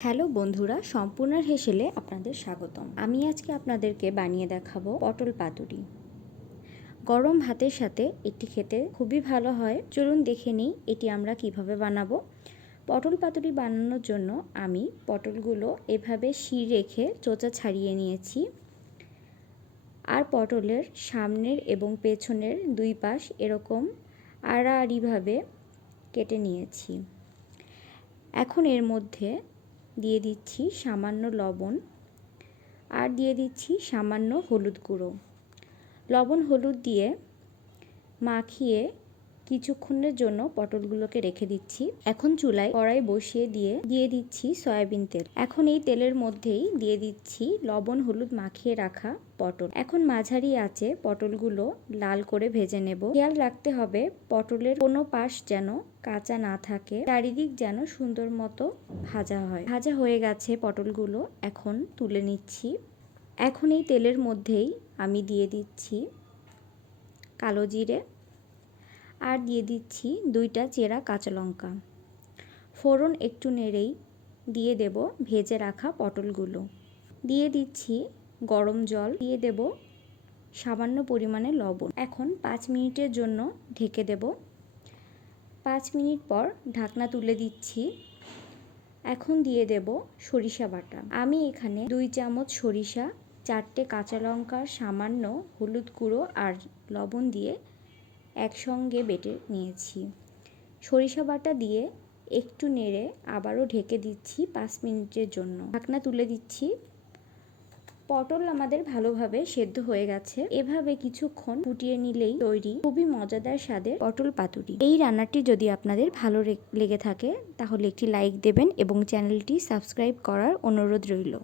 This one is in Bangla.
হ্যালো বন্ধুরা, সম্পূর্ণার হেসেলে আপনাদের স্বাগতম। আমি আজকে আপনাদেরকে বানিয়ে দেখাবো পটল পাতুরি। গরম ভাতের সাথে এটি খেতে খুবই ভালো হয়। চলুন দেখে নিই এটি আমরা কীভাবে বানাবো। পটল পাতুরি বানানোর জন্য আমি পটলগুলো এভাবে শির রেখে চোচা ছাড়িয়ে নিয়েছি আর পটলের সামনের এবং পেছনের দুই পাশ এরকম আড়াআড়িভাবে কেটে নিয়েছি। এখন এর মধ্যে দিয়ে দিচ্ছি সামান্য লবণ আর দিয়ে দিচ্ছি সামান্য হলুদ গুঁড়ো। লবণ হলুদ দিয়ে মাখিয়ে কিছুক্ষণের জন্য পটলগুলোকে রেখে দিচ্ছি। এখন চুলায় কড়াই বসিয়ে দিয়ে দিয়ে দিচ্ছি সয়াবিন তেল। এখন এই তেলের মধ্যেই দিয়ে দিচ্ছি লবণ হলুদ মাখিয়ে রাখা পটল। এখন মাঝারি আছে পটলগুলো লাল করে ভেজে নেব। খেয়াল রাখতে হবে পটলের কোনো পাশ যেন কাঁচা না থাকে, চারিদিক যেন সুন্দর মতো ভাজা হয়। ভাজা হয়ে গেছে পটলগুলো। এখন তুলে নিচ্ছি। এখন এই তেলের মধ্যেই আমি দিয়ে দিচ্ছি কালো জিরে। আর দিয়ে দিচ্ছি দুইটা চেরা কাঁচা লঙ্কা। ফোড়ন একটু নেড়েই দিয়ে দেব ভেজে রাখা পটলগুলো। দিয়ে দিচ্ছি গরম জল। দিয়ে দেব সামান্য পরিমাণে লবণ। এখন পাঁচ মিনিটের জন্য ঢেকে দেব। পাঁচ মিনিট পর ঢাকনা তুলে দিচ্ছি। এখন দিয়ে দেব সরিষা বাটা। আমি এখানে দুই চামচ সরিষা, চারটে কাঁচা লঙ্কা, সামান্য হলুদ গুঁড়ো আর লবণ দিয়ে একসঙ্গে বেটে নিয়েছি। সরিষা বাটা দিয়ে একটু নেড়ে আবারও ঢেকে দিচ্ছি পাঁচ মিনিটের জন্য। ঢাকনা তুলে দিচ্ছি। পটল আমাদের ভালোভাবে সেদ্ধ হয়ে গেছে। এভাবে কিছুক্ষণ ফুটিয়ে নিলেই তৈরি খুবই মজাদার স্বাদের পটল পাতুরি। এই রান্নাটি যদি আপনাদের ভালো লেগে থাকে, তাহলে একটি লাইক দেবেন এবং চ্যানেলটি সাবস্ক্রাইব করার অনুরোধ রইল।